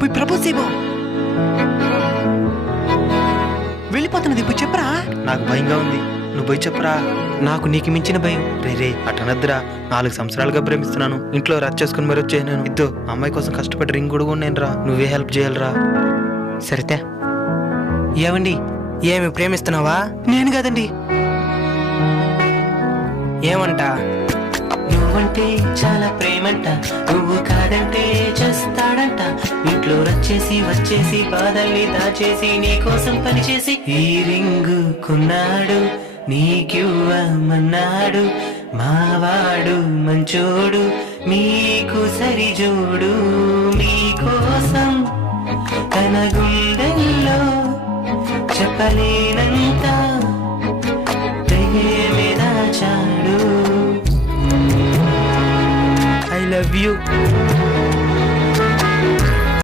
పోయి ప్రపోజ్ చేయబో. వెళ్ళిపోతున్నది పోయి చెప్పరా. నాకు భయంగా ఉంది, నువ్వు పోయి చెప్పరా. నాకు నీకు మించిన భయం. రే అటనద్దురా, 4 సంవత్సరాలుగా ప్రేమిస్తున్నాను. ఇంట్లో రచ్చ చేసుకుని మరి వచ్చేయను. ఇద్దో అమ్మాయి కోసం కష్టపడి రింగ్ కూడా నేను రా. నువ్వే హెల్ప్ చేయాలరా. సరితే ఏమండి, ఏమి ప్రేమిస్తున్నావా? నేను కాదండి. ఏమంట? నువ్వంటే చాలా ప్రేమంట, నువ్వు కాదంటే చేస్తాడంట. ఇంట్లో వచ్చేసి బాధల్ని దాచేసి నీ కోసం పనిచేసి ఈ రింగు కొన్నాడు, నీకివ్వమన్నాడు. మావాడు మంచోడు, మీకు సరిజోడు. మీకోసం తన గుండెల్లో చెప్పలేనంత ప్రేమే దాచాడు. I love you.